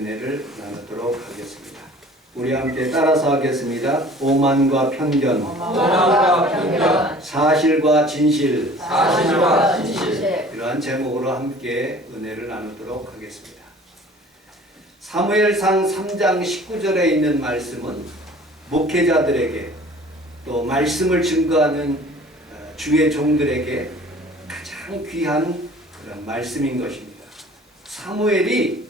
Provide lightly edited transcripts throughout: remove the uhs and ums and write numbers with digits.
은혜를 나누도록 하겠습니다. 우리 함께 따라서 하겠습니다. 오만과 편견, 사실과 진실, 이러한 제목으로 함께 은혜를 나누도록 하겠습니다. 사무엘상 3장 19절에 있는 말씀은 목회자들에게 또 말씀을 증거하는 주의 종들에게 가장 귀한 그런 말씀인 것입니다. 사무엘이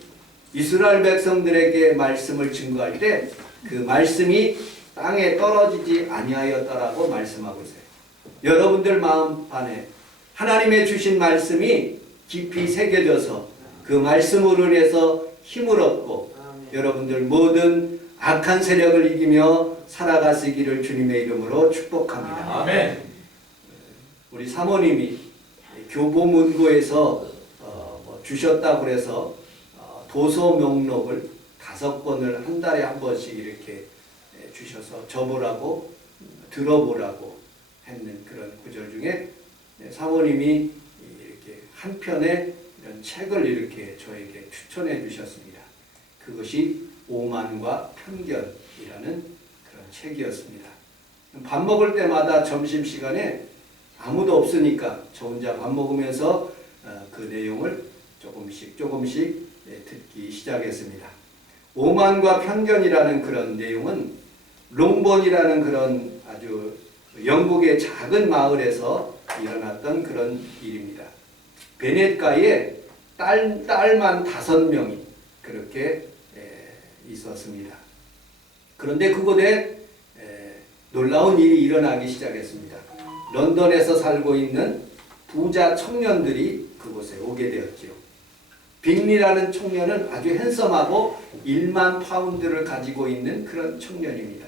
이스라엘 백성들에게 말씀을 증거할 때 그 말씀이 땅에 떨어지지 아니하였다라고 말씀하고 있어요. 여러분들 마음 안에 하나님의 주신 말씀이 깊이 새겨져서 그 말씀으로 인해서 힘을 얻고 여러분들 모든 악한 세력을 이기며 살아가시기를 주님의 이름으로 축복합니다. 아멘. 우리 사모님이 교보문고에서 주셨다고 해서 도서 목록을 5권을 한 달에 한 번씩 이렇게 주셔서 접으라고 들어보라고 했는 그런 구절 중에 사모님이 이렇게 한 편의 이런 책을 이렇게 저에게 추천해 주셨습니다. 그것이 오만과 편견이라는 그런 책이었습니다. 밥 먹을 때마다 점심시간에 아무도 없으니까 저 혼자 밥 먹으면서 그 내용을 조금씩 듣기 시작했습니다. 오만과 편견이라는 그런 내용은 롱본이라는 그런 아주 영국의 작은 마을에서 일어났던 그런 일입니다. 베넷가에 딸만 5명이 그렇게 있었습니다. 그런데 그곳에 놀라운 일이 일어나기 시작했습니다. 런던에서 살고 있는 부자 청년들이 그곳에 오게 되었지요. 빅리라는 청년은 아주 핸섬하고 1만 파운드를 가지고 있는 그런 청년입니다.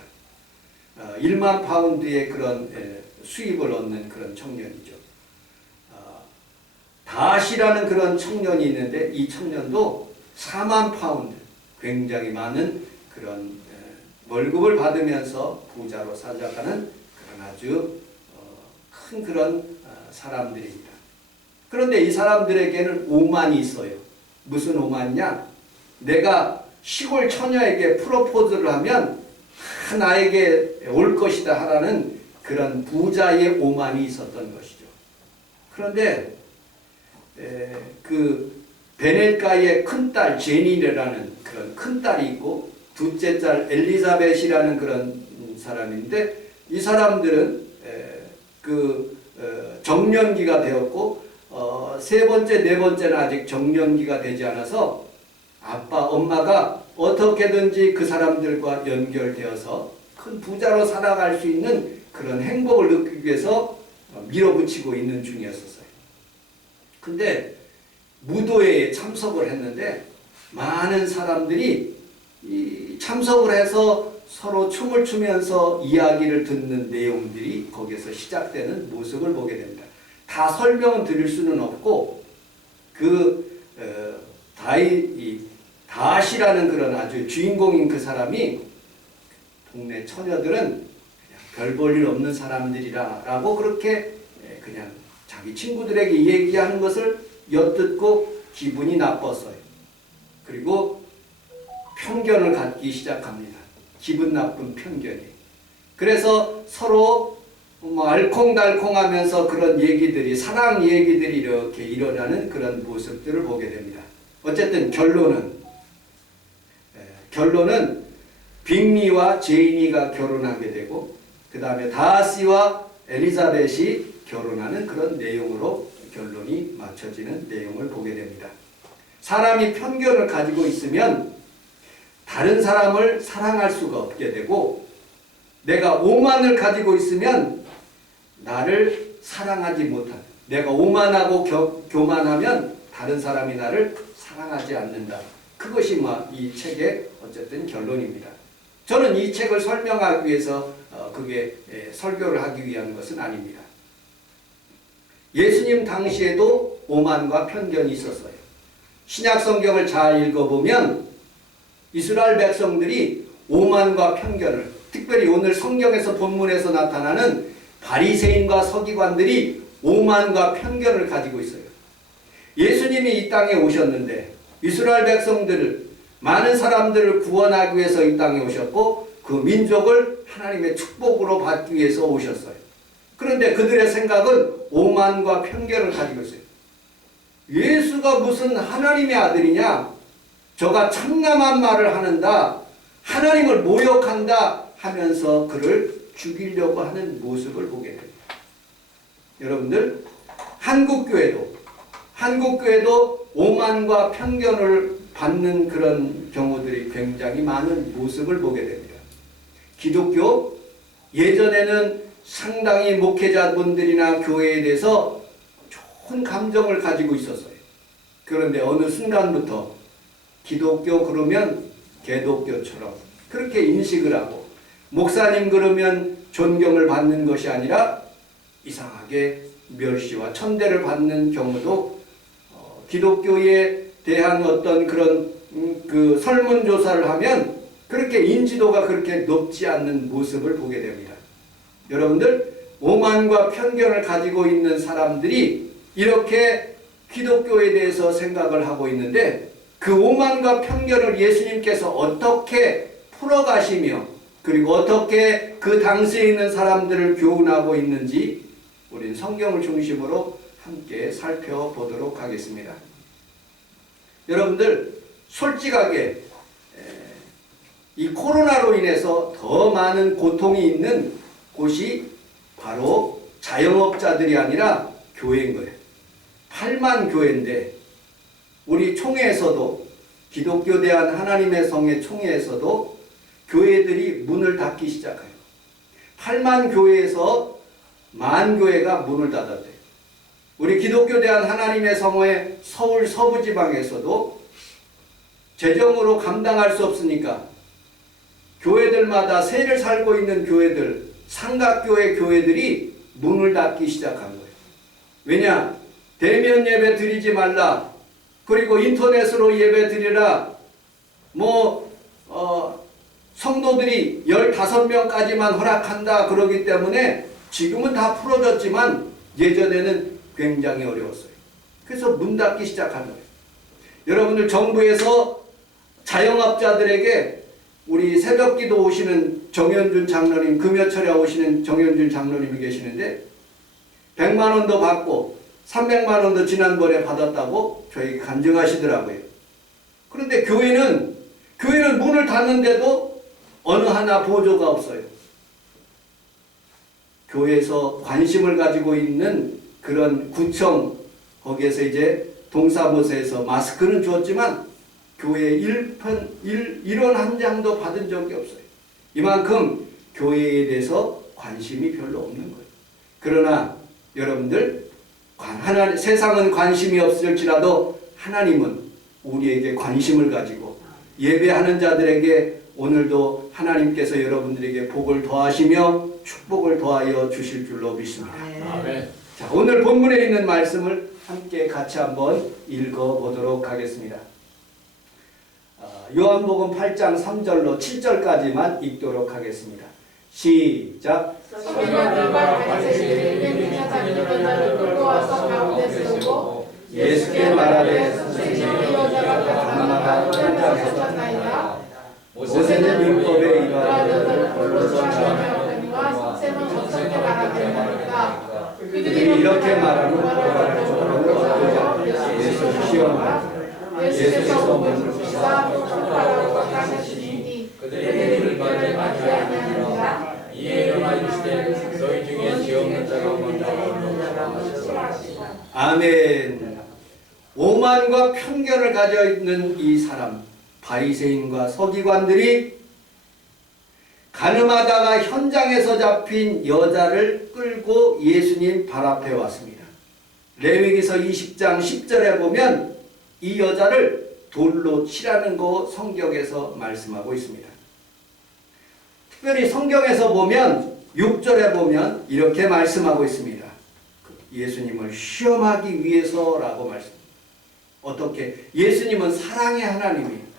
1만 파운드의 그런 수입을 얻는 그런 청년이죠. 다시라는 그런 청년이 있는데 이 청년도 4만 파운드, 굉장히 많은 그런 월급을 받으면서 부자로 살아가는 그런 아주 큰 그런 사람들입니다. 그런데 이 사람들에게는 오만이 있어요. 무슨 오만이냐? 내가 시골 처녀에게 프로포즈를 하면 나에게 올 것이다 하라는 그런 부자의 오만이 있었던 것이죠. 그런데 그 베넬가의 큰딸 제니라는 그런 큰딸이 있고 둘째 딸 엘리자벳이라는 그런 사람인데 이 사람들은 정년기가 되었고 세 번째, 네 번째는 아직 정년기가 되지 않아서 아빠, 엄마가 어떻게든지 그 사람들과 연결되어서 큰 부자로 살아갈 수 있는 그런 행복을 느끼기 위해서 밀어붙이고 있는 중이었어요. 근데 무도회에 참석을 했는데 많은 사람들이 참석을 해서 서로 춤을 추면서 이야기를 듣는 내용들이 거기서 시작되는 모습을 보게 됩니다. 다 설명은 드릴 수는 없고 다시라는 그런 아주 주인공인 그 사람이 동네 처녀들은 별 볼 일 없는 사람들이라 라고 그렇게 그냥 자기 친구들에게 얘기하는 것을 엿듣고 기분이 나빴어요. 그리고 편견을 갖기 시작합니다. 기분 나쁜 편견이. 그래서 서로 알콩달콩하면서 그런 얘기들이, 사랑 얘기들이 이렇게 일어나는 그런 모습들을 보게 됩니다. 어쨌든 결론은 빅리와 제이니가 결혼하게 되고 그 다음에 다시와 엘리자벳이 결혼하는 그런 내용으로 결론이 맞춰지는 내용을 보게 됩니다. 사람이 편견을 가지고 있으면 다른 사람을 사랑할 수가 없게 되고 내가 오만을 가지고 있으면 나를 사랑하지 못한다. 내가 오만하고 교만하면 다른 사람이 나를 사랑하지 않는다. 그것이 이 책의 어쨌든 결론입니다. 저는 이 책을 설명하기 위해서 그게 설교를 하기 위한 것은 아닙니다. 예수님 당시에도 오만과 편견이 있었어요. 신약 성경을 잘 읽어보면 이스라엘 백성들이 오만과 편견을, 특별히 오늘 성경에서 본문에서 나타나는 바리새인과 서기관들이 오만과 편견을 가지고 있어요. 예수님이 이 땅에 오셨는데 이스라엘 백성들을 많은 사람들을 구원하기 위해서 이 땅에 오셨고 그 민족을 하나님의 축복으로 받기 위해서 오셨어요. 그런데 그들의 생각은 오만과 편견을 가지고 있어요. 예수가 무슨 하나님의 아들이냐? 저가 참남한 말을 하는다. 하나님을 모욕한다 하면서 그를 죽이려고 하는 모습을 보게 됩니다. 여러분들, 한국교회도 오만과 편견을 받는 그런 경우들이 굉장히 많은 모습을 보게 됩니다. 기독교, 예전에는 상당히 목회자분들이나 교회에 대해서 좋은 감정을 가지고 있었어요. 그런데 어느 순간부터 기독교 그러면 개독교처럼 그렇게 인식을 하고, 목사님 그러면 존경을 받는 것이 아니라 이상하게 멸시와 천대를 받는 경우도 기독교에 대한 어떤 그런 그 설문조사를 하면 그렇게 인지도가 그렇게 높지 않는 모습을 보게 됩니다. 여러분들, 오만과 편견을 가지고 있는 사람들이 이렇게 기독교에 대해서 생각을 하고 있는데, 그 오만과 편견을 예수님께서 어떻게 풀어가시며 그리고 어떻게 그 당시에 있는 사람들을 교훈하고 있는지 우리는 성경을 중심으로 함께 살펴보도록 하겠습니다. 여러분들, 솔직하게 이 코로나로 인해서 더 많은 고통이 있는 곳이 바로 자영업자들이 아니라 교회인 거예요. 8만 교회인데 우리 총회에서도, 기독교 대한 하나님의 성의 총회에서도 교회들이 문을 닫기 시작해요. 8만 교회에서 만 교회가 문을 닫았대요. 우리 기독교 대한 하나님의 성의 서울 서부지방에서도 재정으로 감당할 수 없으니까 교회들마다 세를 살고 있는 교회들, 삼각교회 교회들이 문을 닫기 시작한 거예요. 왜냐? 대면 예배 드리지 말라. 그리고 인터넷으로 예배 드리라. 성도들이 15명까지만 허락한다. 그러기 때문에 지금은 다 풀어졌지만 예전에는 굉장히 어려웠어요. 그래서 문 닫기 시작한 거예요. 여러분들, 정부에서 자영업자들에게 우리 새벽기도 오시는 정현준 장로님, 금요철에 오시는 정현준 장로님이 계시는데 100만 원도 받고 300만 원도 지난번에 받았다고 저에게 간증하시더라고요. 그런데 교회는 문을 닫는데도 어느 하나 보조가 없어요. 교회에서 관심을 가지고 있는 그런 구청, 거기에서 이제 동사무소에서 마스크는 줬지만 교회 1원 한 장도 받은 적이 없어요. 이만큼 교회에 대해서 관심이 별로 없는 거예요. 그러나 여러분들, 세상은 관심이 없을지라도 하나님은 우리에게 관심을 가지고 예배하는 자들에게 오늘도 하나님께서 여러분들에게 복을 더하시며 축복을 더하여 주실 줄로 믿습니다. 아멘. 자, 오늘 본문에 있는 말씀을 함께 같이 한번 읽어보도록 하겠습니다. 요한복음 8장 3절로 7절까지만 읽도록 하겠습니다. 시작. 서기관들과 바리새인들이 있는 여자를 끌고 와서 가운데 세우고 예수께 말하되 선생님이 여자가 가나다가 현장에서 쳤나이다. 모세는 율법에 이러하거든 불로서 하나님과 선생은 어떻게 말하겠나이까. 그들이 이렇게 말하면 고발할 조건을 얻으려 예수를 시험하라. 예수께서 몸을 주시사 촉촉하라고 하시니 그들이 물건을 맞지 아니하니라. 이에 일어나시되 너희 중에 죄 없는 자가 먼저 하시라. 아멘. 오만과 편견을 가져 있는 이 사람, 바리새인과 서기관들이 가늠하다가 현장에서 잡힌 여자를 끌고 예수님 발 앞에 왔습니다. 레위기서 20장 10절에 보면 이 여자를 돌로 치라는 거 성경에서 말씀하고 있습니다. 특별히 성경에서 보면 6절에 보면 이렇게 말씀하고 있습니다. 예수님을 시험하기 위해서라고 말씀합니다. 어떻게? 예수님은 사랑의 하나님이에요.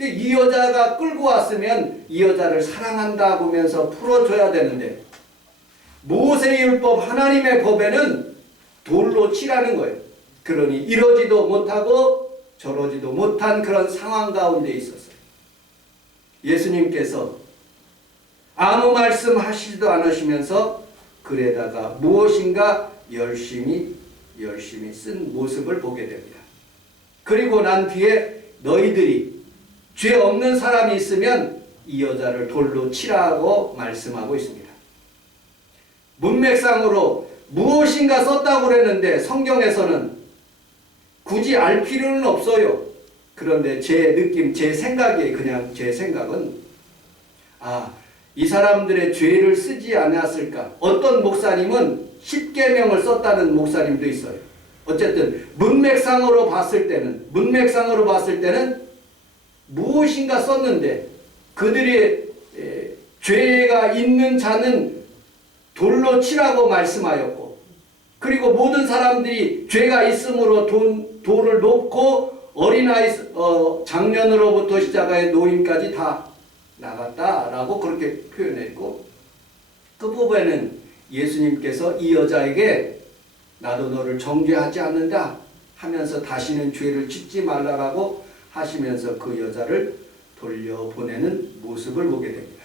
이 여자가 끌고 왔으면 이 여자를 사랑한다 하면서 풀어줘야 되는데, 모세율법 하나님의 법에는 돌로 치라는 거예요. 그러니 이러지도 못하고 저러지도 못한 그런 상황 가운데 있었어요. 예수님께서 아무 말씀 하시지도 않으시면서 글에다가 무엇인가 열심히 쓴 모습을 보게 됩니다. 그리고 난 뒤에 너희들이 죄 없는 사람이 있으면 이 여자를 돌로 치라고 말씀하고 있습니다. 문맥상으로 무엇인가 썼다고 그랬는데 성경에서는 굳이 알 필요는 없어요. 그런데 제 느낌, 제 생각이 그냥 제 생각은 이 사람들의 죄를 쓰지 않았을까. 어떤 목사님은 10계명을 썼다는 목사님도 있어요. 어쨌든 문맥상으로 봤을 때는 무엇인가 썼는데 그들의 죄가 있는 자는 돌로 치라고 말씀하였고, 그리고 모든 사람들이 죄가 있으므로 돌을 놓고 어린아이 장년으로부터 시작하여 노인까지 다 나갔다라고 그렇게 표현했고, 그 부분에는 예수님께서 이 여자에게 나도 너를 정죄하지 않는다 하면서 다시는 죄를 짓지 말라라고 하시면서 그 여자를 돌려보내는 모습을 보게 됩니다.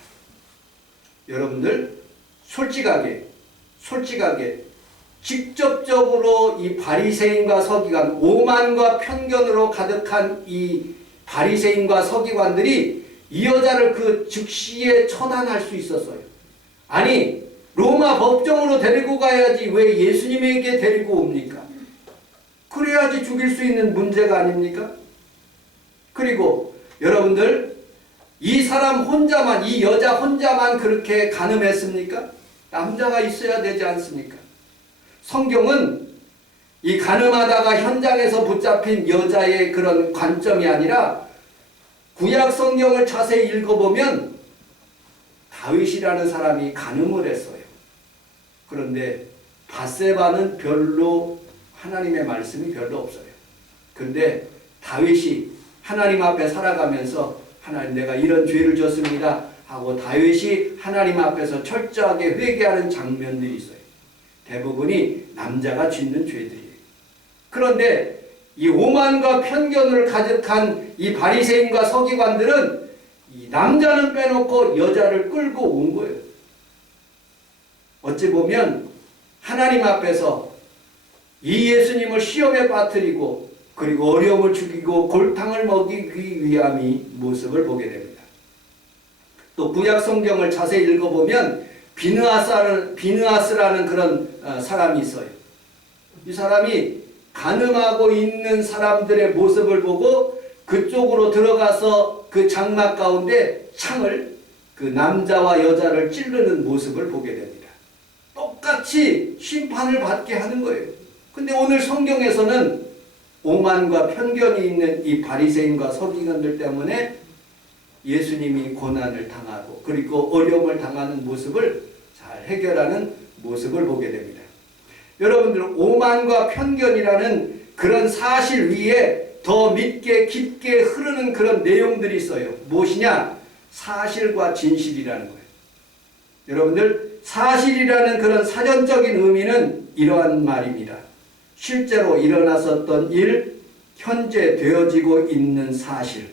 여러분들 솔직하게 직접적으로 이 바리새인과 서기관, 오만과 편견으로 가득한 이 바리새인과 서기관들이 이 여자를 그 즉시에 처단할 수 있었어요. 아니, 로마 법정으로 데리고 가야지 왜 예수님에게 데리고 옵니까? 그래야지 죽일 수 있는 문제가 아닙니까? 그리고 여러분들, 이 사람 혼자만, 이 여자 혼자만 그렇게 간음했습니까? 남자가 있어야 되지 않습니까? 성경은 이 간음하다가 현장에서 붙잡힌 여자의 그런 관점이 아니라 구약 성경을 자세히 읽어보면 다윗이라는 사람이 간음을 했어요. 그런데 밧세바는 별로 하나님의 말씀이 별로 없어요. 그런데 다윗이 하나님 앞에 살아가면서 하나님 내가 이런 죄를 졌습니다 하고 다윗이 하나님 앞에서 철저하게 회개하는 장면들이 있어요. 대부분이 남자가 짓는 죄들이에요. 그런데 이 오만과 편견을 가득한 이 바리새인과 서기관들은 이 남자는 빼놓고 여자를 끌고 온 거예요. 어찌 보면 하나님 앞에서 이 예수님을 시험에 빠뜨리고 그리고 어려움을 죽이고 골탕을 먹이기 위함의 모습을 보게 됩니다. 또 구약 성경을 자세히 읽어보면 비느하스라는 그런 사람이 있어요. 이 사람이 간음하고 있는 사람들의 모습을 보고 그쪽으로 들어가서 그 장막 가운데 창을 그 남자와 여자를 찌르는 모습을 보게 됩니다. 똑같이 심판을 받게 하는 거예요. 근데 오늘 성경에서는 오만과 편견이 있는 이 바리새인과 서기관들 때문에 예수님이 고난을 당하고 그리고 어려움을 당하는 모습을 잘 해결하는 모습을 보게 됩니다. 여러분들, 오만과 편견이라는 그런 사실 위에 더 깊게 흐르는 그런 내용들이 있어요. 무엇이냐? 사실과 진실이라는 거예요. 여러분들, 사실이라는 그런 사전적인 의미는 이러한 말입니다. 실제로 일어났었던 일, 현재 되어지고 있는 사실.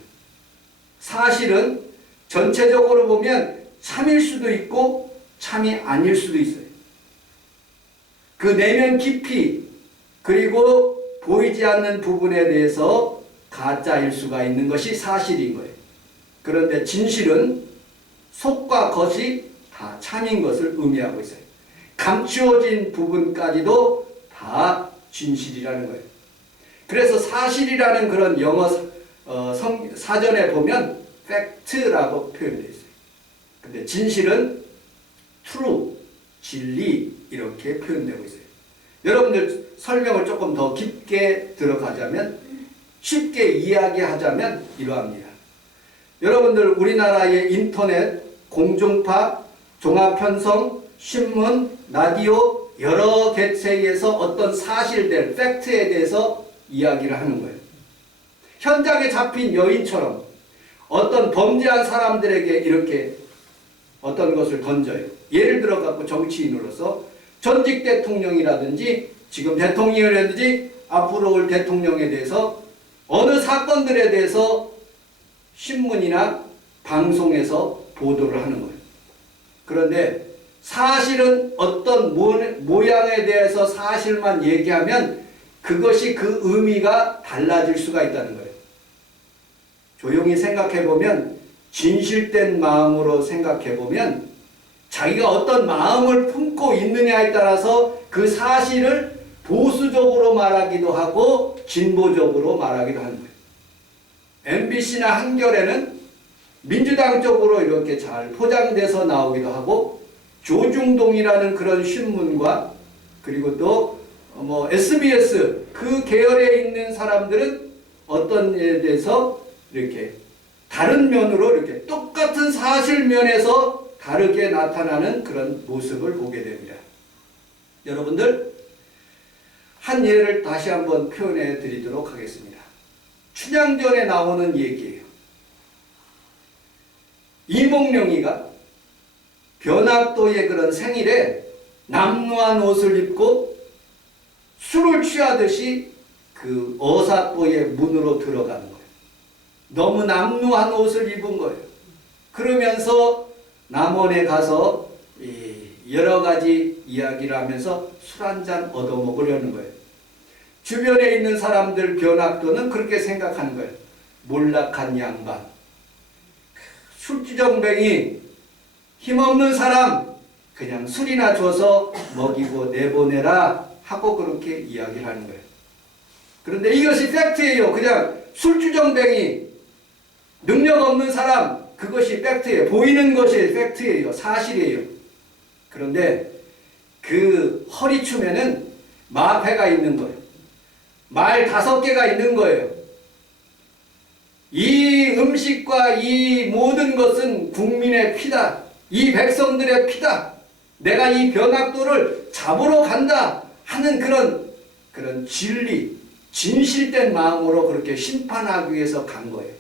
사실은 전체적으로 보면 참일 수도 있고 참이 아닐 수도 있어요. 그 내면 깊이 그리고 보이지 않는 부분에 대해서 가짜일 수가 있는 것이 사실인 거예요. 그런데 진실은 속과 겉이 다 참인 것을 의미하고 있어요. 감추어진 부분까지도 다 진실이라는 거예요. 그래서 사실이라는 그런 영어 사전에 보면 팩트라고 표현되어 있어요. 근데 진실은 true, 진리 이렇게 표현되고 있어요. 여러분들 설명을 조금 더 깊게 들어가자면, 쉽게 이야기하자면 이러합니다. 여러분들 우리나라의 인터넷, 공중파, 종합편성, 신문, 라디오 여러 개체에서 어떤 사실들, 팩트에 대해서 이야기를 하는 거예요. 현장에 잡힌 여인처럼 어떤 범죄한 사람들에게 이렇게 어떤 것을 던져요. 예를 들어 갖고 정치인으로서 전직 대통령이라든지 지금 대통령이라든지 앞으로 올 대통령에 대해서 어느 사건들에 대해서 신문이나 방송에서 보도를 하는 거예요. 그런데 사실은 어떤 모양에 대해서 사실만 얘기하면 그것이 그 의미가 달라질 수가 있다는 거예요. 조용히 생각해보면, 진실된 마음으로 생각해보면 자기가 어떤 마음을 품고 있느냐에 따라서 그 사실을 보수적으로 말하기도 하고 진보적으로 말하기도 하는 거예요. MBC나 한겨레는 민주당 쪽으로 이렇게 잘 포장돼서 나오기도 하고, 조중동이라는 그런 신문과 그리고 또 SBS 그 계열에 있는 사람들은 어떤 일에 대해서 이렇게 다른 면으로 이렇게 똑같은 사실면에서 다르게 나타나는 그런 모습을 보게 됩니다. 여러분들, 한 예를 다시 한번 표현해 드리도록 하겠습니다. 춘향전에 나오는 얘기예요. 이몽룡이가 변학도의 그런 생일에 남루한 옷을 입고 술을 취하듯이 그 어사또의 문으로 들어가는 거예요. 너무 남루한 옷을 입은 거예요. 그러면서 남원에 가서 여러 가지 이야기를 하면서 술 한잔 얻어먹으려는 거예요. 주변에 있는 사람들, 변학도는 그렇게 생각하는 거예요. 몰락한 양반, 술주정뱅이, 힘없는 사람, 그냥 술이나 줘서 먹이고 내보내라 하고 그렇게 이야기를 하는 거예요. 그런데 이것이 팩트예요. 그냥 술주정뱅이, 능력 없는 사람, 그것이 팩트예요. 보이는 것이 팩트예요. 사실이에요. 그런데 그 허리춤에는 마패가 있는 거예요. 말 5개가 있는 거예요. 이 음식과 이 모든 것은 국민의 피다. 이 백성들의 피다. 내가 이 변학도를 잡으러 간다 하는 그런 진리, 진실된 마음으로 그렇게 심판하기 위해서 간 거예요.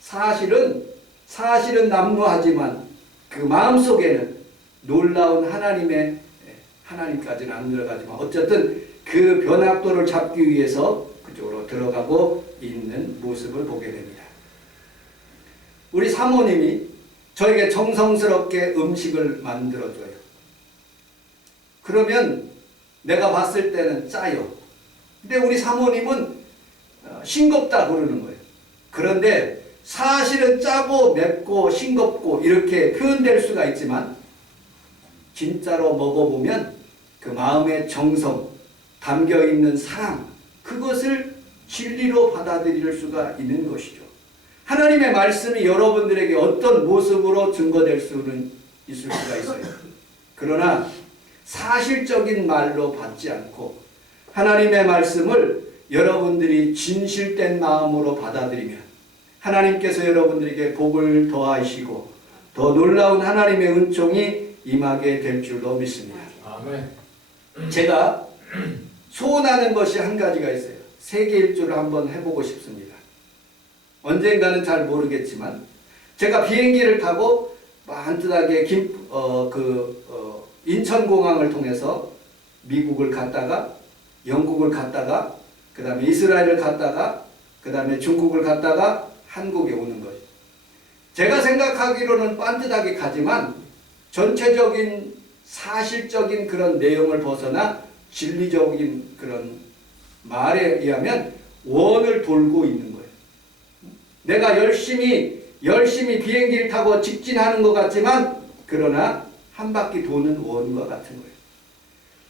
사실은 남루하지만 그 마음속에는 놀라운 하나님까지는 안 들어가지만 어쨌든 그 변학도를 잡기 위해서 그쪽으로 들어가고 있는 모습을 보게 됩니다. 우리 사모님이 저에게 정성스럽게 음식을 만들어줘요. 그러면 내가 봤을 때는 짜요. 근데 우리 사모님은 싱겁다 그러는 거예요. 그런데 사실은 짜고 맵고 싱겁고 이렇게 표현될 수가 있지만 진짜로 먹어보면 그 마음의 정성, 담겨있는 사랑, 그것을 진리로 받아들일 수가 있는 것이죠. 하나님의 말씀이 여러분들에게 어떤 모습으로 증거될 수는 있을 수가 있어요. 그러나 사실적인 말로 받지 않고 하나님의 말씀을 여러분들이 진실된 마음으로 받아들이면 하나님께서 여러분들에게 복을 더하시고 더 놀라운 하나님의 은총이 임하게 될 줄로 믿습니다. 아멘. 제가 소원하는 것이 한 가지가 있어요. 세계 일주를 한번 해보고 싶습니다. 언젠가는 잘 모르겠지만 제가 비행기를 타고 반듯하게 인천공항을 통해서 미국을 갔다가 영국을 갔다가 그 다음에 이스라엘을 갔다가 그 다음에 중국을 갔다가 한국에 오는 거예요. 제가 생각하기로는 반듯하게 가지만 전체적인 사실적인 그런 내용을 벗어나 진리적인 그런 말에 의하면 원을 돌고 있는 거예요. 내가 열심히 비행기를 타고 직진하는 것 같지만 그러나 한 바퀴 도는 원과 같은 거예요.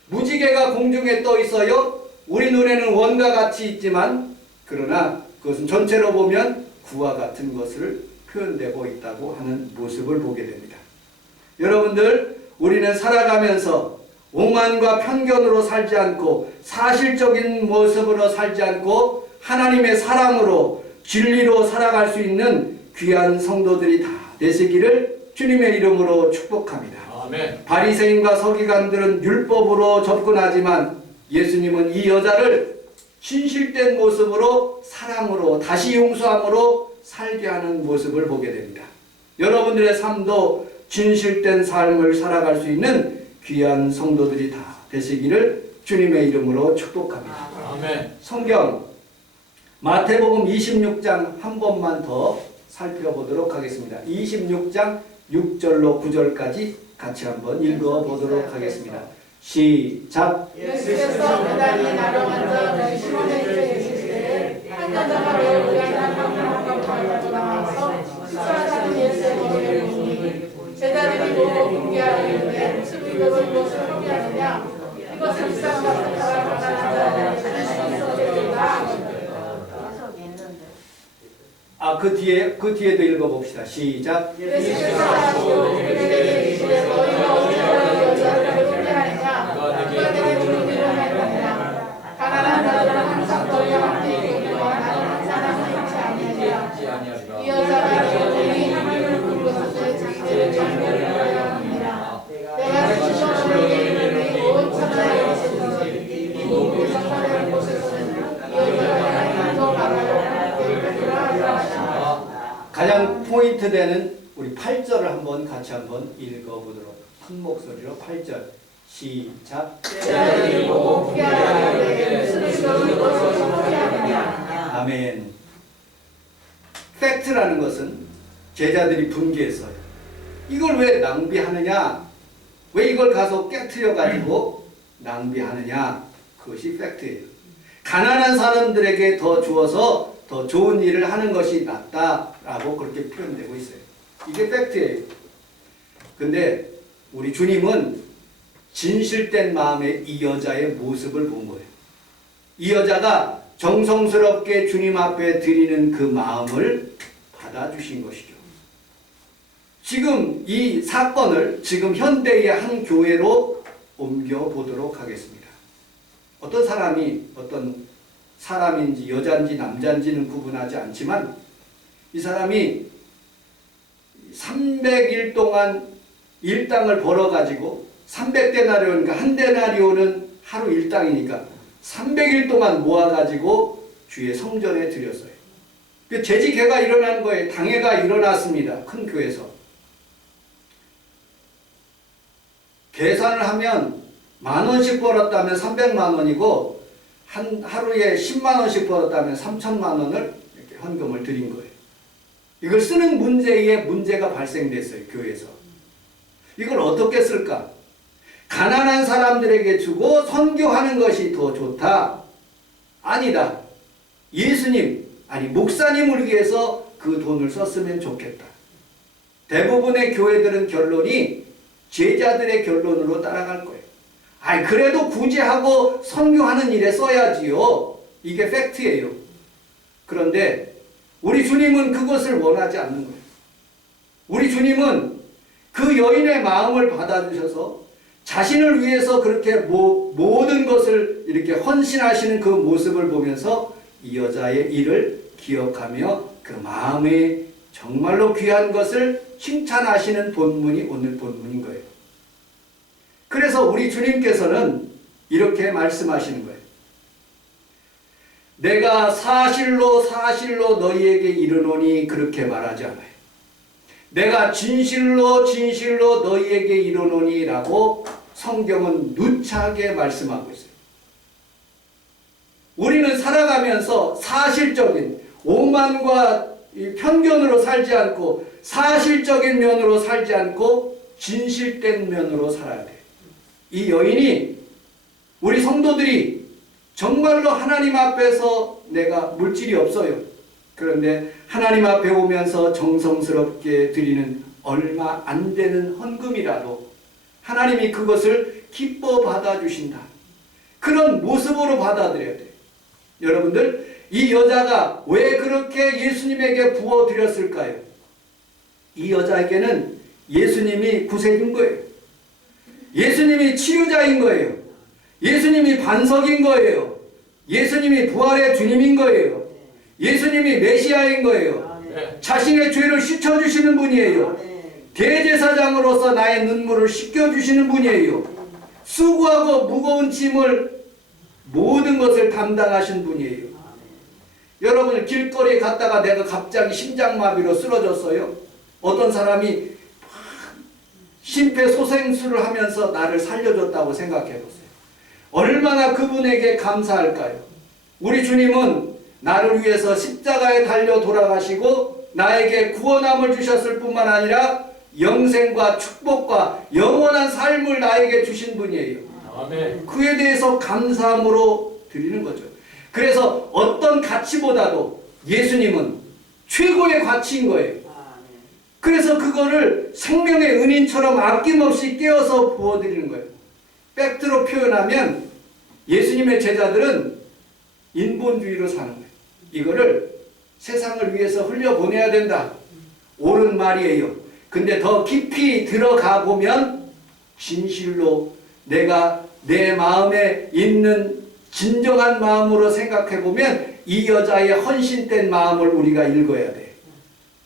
무지개가 공중에 떠 있어요. 우리 눈에는 원과 같이 있지만 그러나 그것은 전체로 보면 구와 같은 것을 표현되고 있다고 하는 모습을 보게 됩니다. 여러분들, 우리는 살아가면서 오만과 편견으로 살지 않고 사실적인 모습으로 살지 않고 하나님의 사랑으로 진리로 살아갈 수 있는 귀한 성도들이 다 되시기를 주님의 이름으로 축복합니다. 아멘. 바리새인과 서기관들은 율법으로 접근하지만 예수님은 이 여자를 진실된 모습으로 사랑으로 다시 용서함으로 살게 하는 모습을 보게 됩니다. 여러분들의 삶도 진실된 삶을 살아갈 수 있는 귀한 성도들이 다 되시기를 주님의 이름으로 축복합니다. 아멘. 성경 마태복음 26장 한 번만 더 살펴보도록 하겠습니다. 26장 6절로 9절까지 같이 한번 읽어보도록 하겠습니다. 시작. 예수께서 배단이 나로 앉아 시몬의 집에 계실 때에 한 여자가 매우 귀한 한명을 가지고 나와서 식사하자는 예수의 머리를 보니 제자들이 보고 분개하였는데 무슨 의도로 이것을 하게 하느냐 이것을 비싼 것을 가져가 앉아 주실 수 있었겠다. 그 뒤에도 읽어봅시다. 시작. 예수께서 하시고 그들에게 이르시되 너희가 어찌하여 여자를 분개하느냐 누가 내게 주는 일을 하느냐 가난한 자들은 항상 너희와 함께 있거니와 나는 한 사람도 있지 아니하리라. 이 여자가 너희이 하나님을 부르짖되 자기들의 장례를 위하여 합니다. 내가 진실로 너희에게 이르노니 온 천하의 곳에서 이 몸에서 살아갈 곳에서는 이 여자가 하나님을 더 바라고 깨끗하라 하시니라. 가장 포인트 되는 우리 8절을 한번 같이 한번 읽어보도록 큰 목소리로 8절 시작. 제자들이 보고 분개하였는데 무슨 의도로 이것을 하게 하느냐. 아멘. 팩트라는 것은 제자들이 분개했어요. 이걸 왜 낭비하느냐? 왜 이걸 가서 깨트려 가지고 낭비하느냐? 그것이 팩트예요. 가난한 사람들에게 더 주어서 더 좋은 일을 하는 것이 낫다라고 그렇게 표현되고 있어요. 이게 팩트예요. 근데 우리 주님은 진실된 마음의 이 여자의 모습을 본 거예요. 이 여자가 정성스럽게 주님 앞에 드리는 그 마음을 받아주신 것이죠. 지금 이 사건을 지금 현대의 한 교회로 옮겨보도록 하겠습니다. 어떤 사람인지 여자인지 남자인지는 구분하지 않지만 이 사람이 300일 동안 일당을 벌어가지고 300데나리오니까 한 데나리오는 하루 일당이니까 300일 동안 모아가지고 주의 성전에 드렸어요. 그 재직회가 일어난 거예요. 당회가 일어났습니다. 큰 교회에서. 계산을 하면 10,000원씩 벌었다면 300만 원이고 하루에 10만 원씩 벌었다면 3,000만 원을 이렇게 헌금을 드린 거예요. 이걸 쓰는 문제가 발생됐어요. 교회에서. 이걸 어떻게 쓸까? 가난한 사람들에게 주고 선교하는 것이 더 좋다. 아니다. 목사님을 위해서 그 돈을 썼으면 좋겠다. 대부분의 교회들은 결론이 제자들의 결론으로 따라갈 거예요. 그래도 굳이 하고 선교하는 일에 써야지요. 이게 팩트예요. 그런데 우리 주님은 그것을 원하지 않는 거예요. 우리 주님은 그 여인의 마음을 받아주셔서 자신을 위해서 그렇게 모든 것을 이렇게 헌신하시는 그 모습을 보면서 이 여자의 일을 기억하며 그 마음에 정말로 귀한 것을 칭찬하시는 본문이 오늘 본문인 거예요. 그래서 우리 주님께서는 이렇게 말씀하시는 거예요. 내가 사실로 너희에게 이르노니 그렇게 말하지 않아요. 내가 진실로 너희에게 이르노니 라고 성경은 누차게 말씀하고 있어요. 우리는 살아가면서 사실적인 오만과 편견으로 살지 않고 사실적인 면으로 살지 않고 진실된 면으로 살아야 돼요. 이 여인이 우리 성도들이 정말로 하나님 앞에서 내가 물질이 없어요. 그런데 하나님 앞에 오면서 정성스럽게 드리는 얼마 안 되는 헌금이라도 하나님이 그것을 기뻐 받아주신다. 그런 모습으로 받아들여야 돼요. 여러분들, 이 여자가 왜 그렇게 예수님에게 부어드렸을까요? 이 여자에게는 예수님이 구세주인 거예요. 예수님이 치유자인 거예요. 예수님이 반석인 거예요. 예수님이 부활의 주님인 거예요. 예수님이 메시아인 거예요. 자신의 죄를 씻어주시는 분이에요. 대제사장으로서 나의 눈물을 씻겨주시는 분이에요. 수고하고 무거운 짐을 모든 것을 담당하신 분이에요. 여러분, 길거리에 갔다가 내가 갑자기 심장마비로 쓰러졌어요. 어떤 사람이 심폐소생술을 하면서 나를 살려줬다고 생각해 보세요. 얼마나 그분에게 감사할까요? 우리 주님은 나를 위해서 십자가에 달려 돌아가시고 나에게 구원함을 주셨을 뿐만 아니라 영생과 축복과 영원한 삶을 나에게 주신 분이에요. 아멘. 그에 대해서 감사함으로 드리는 거죠. 그래서 어떤 가치보다도 예수님은 최고의 가치인 거예요. 그래서 그거를 생명의 은인처럼 아낌없이 깨어서 부어드리는 거예요. 팩트로 표현하면 예수님의 제자들은 인본주의로 사는 거예요. 이거를 세상을 위해서 흘려보내야 된다. 옳은 말이에요. 근데 더 깊이 들어가 보면 진실로 내가 내 마음에 있는 진정한 마음으로 생각해 보면 이 여자의 헌신된 마음을 우리가 읽어야 돼.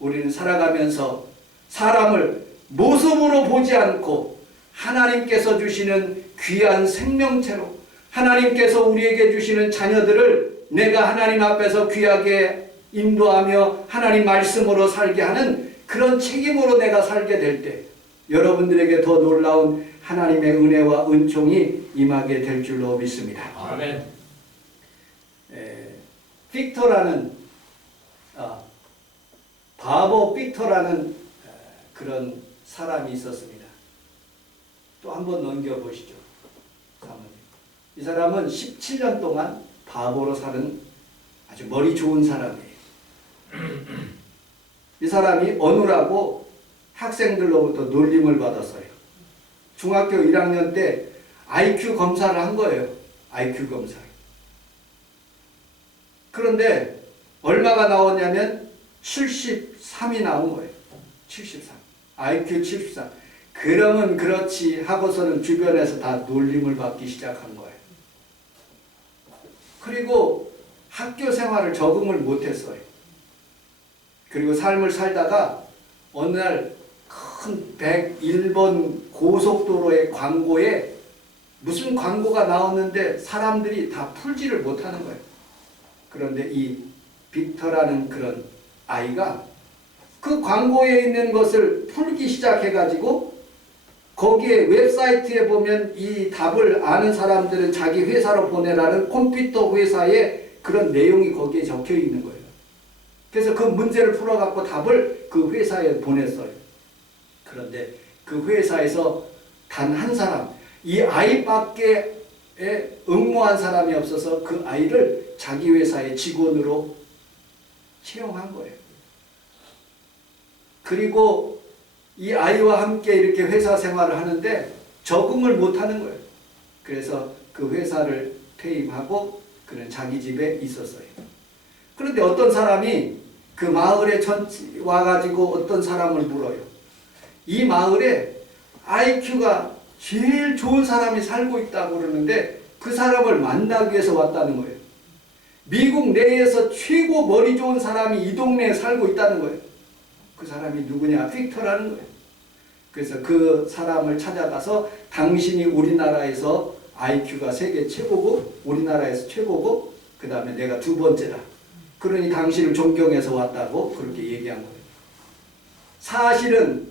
우리는 살아가면서 사람을 모습으로 보지 않고 하나님께서 주시는 귀한 생명체로 하나님께서 우리에게 주시는 자녀들을 내가 하나님 앞에서 귀하게 인도하며 하나님 말씀으로 살게 하는 그런 책임으로 내가 살게 될 때 여러분들에게 더 놀라운 하나님의 은혜와 은총이 임하게 될 줄로 믿습니다. 아멘. 빅터라는 바보 빅터라는 그런 사람이 있었습니다. 또 한번 넘겨보시죠. 사모님. 이 사람은 17년 동안 바보로 사는 아주 머리 좋은 사람이에요. 이 사람이 어느라고 학생들로부터 놀림을 받았어요. 중학교 1학년 때 IQ 검사를 한 거예요. IQ 검사. 그런데 얼마가 나왔냐면 73이 나온 거예요. 73. IQ 73. 그러면 그렇지 하고서는 주변에서 다 놀림을 받기 시작한 거예요. 그리고 학교 생활을 적응을 못했어요. 그리고 삶을 살다가 어느 날 큰 101번 고속도로의 광고에 무슨 광고가 나왔는데 사람들이 다 풀지를 못하는 거예요. 그런데 이 빅터라는 그런 아이가 그 광고에 있는 것을 풀기 시작해가지고 거기에 웹사이트에 보면 이 답을 아는 사람들은 자기 회사로 보내라는 컴퓨터 회사에 그런 내용이 거기에 적혀 있는 거예요. 그래서 그 문제를 풀어갖고 답을 그 회사에 보냈어요. 그런데 그 회사에서 단 한 사람, 이 아이밖에 응모한 사람이 없어서 그 아이를 자기 회사의 직원으로 채용한 거예요. 그리고 이 아이와 함께 이렇게 회사 생활을 하는데 적응을 못하는 거예요. 그래서 그 회사를 퇴임하고 그는 자기 집에 있었어요. 그런데 어떤 사람이 그 마을에 와가지고 어떤 사람을 물어요. 이 마을에 IQ가 제일 좋은 사람이 살고 있다고 그러는데 그 사람을 만나기 위해서 왔다는 거예요. 미국 내에서 최고 머리 좋은 사람이 이 동네에 살고 있다는 거예요. 그 사람이 누구냐? 빅터라는 거예요. 그래서 그 사람을 찾아가서 당신이 우리나라에서 IQ가 세계 최고고 우리나라에서 최고고 그 다음에 내가 두 번째다. 그러니 당신을 존경해서 왔다고 그렇게 얘기한 거예요. 사실은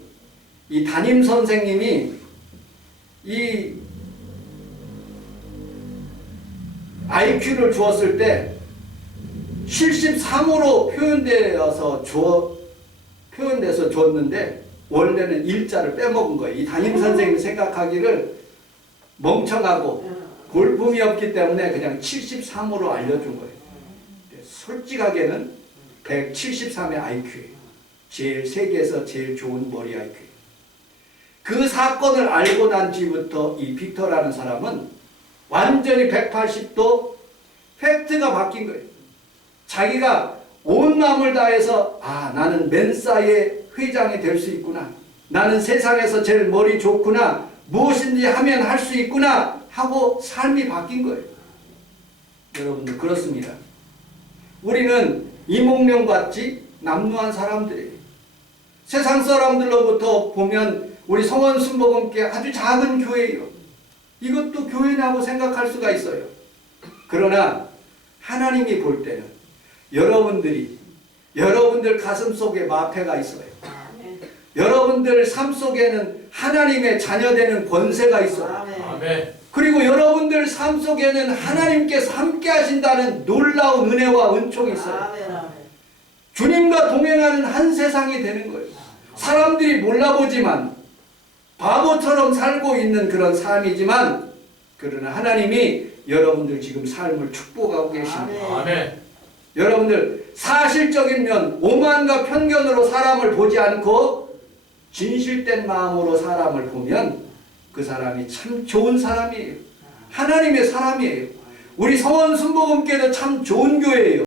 이 담임 선생님이 이 IQ를 주었을 때 73으로 표현돼서 줬는데 원래는 일자를 빼먹은 거예요. 이 담임 선생님이 생각하기를 멍청하고 볼품이 없기 때문에 그냥 73으로 알려준 거예요. 솔직하게는 173의 IQ예요. 세계에서 제일 좋은 머리 IQ예요. 그 사건을 알고 난 뒤부터 이 빅터라는 사람은 완전히 180도 팩트가 바뀐 거예요. 자기가 온 마음을 다해서 나는 멘사의 회장이 될 수 있구나. 나는 세상에서 제일 머리 좋구나. 무엇인지 하면 할 수 있구나 하고 삶이 바뀐 거예요. 여러분들 그렇습니다. 우리는 이몽룡같이 남루한 사람들이에요. 세상 사람들로부터 보면 우리 성원 순복음교회 아주 작은 교회예요. 이것도 교회라고 생각할 수가 있어요. 그러나 하나님이 볼 때는 여러분들 가슴 속에 마패가 있어요. 여러분들 삶 속에는 하나님의 자녀되는 권세가 있어요. 아멘. 그리고 여러분들 여러분들 삶 속에는 하나님께서 함께 하신다는 놀라운 은혜와 은총이 있어요. 주님과 동행하는 한 세상이 되는 거예요. 사람들이 몰라보지만 바보처럼 살고 있는 그런 삶이지만 그러나 하나님이 여러분들 지금 삶을 축복하고 계십니다. 아멘. 여러분들 사실적인 면 오만과 편견으로 사람을 보지 않고 진실된 마음으로 사람을 보면 그 사람이 참 좋은 사람이에요. 하나님의 사람이에요. 우리 성원 순복음교회도 참 좋은 교회예요.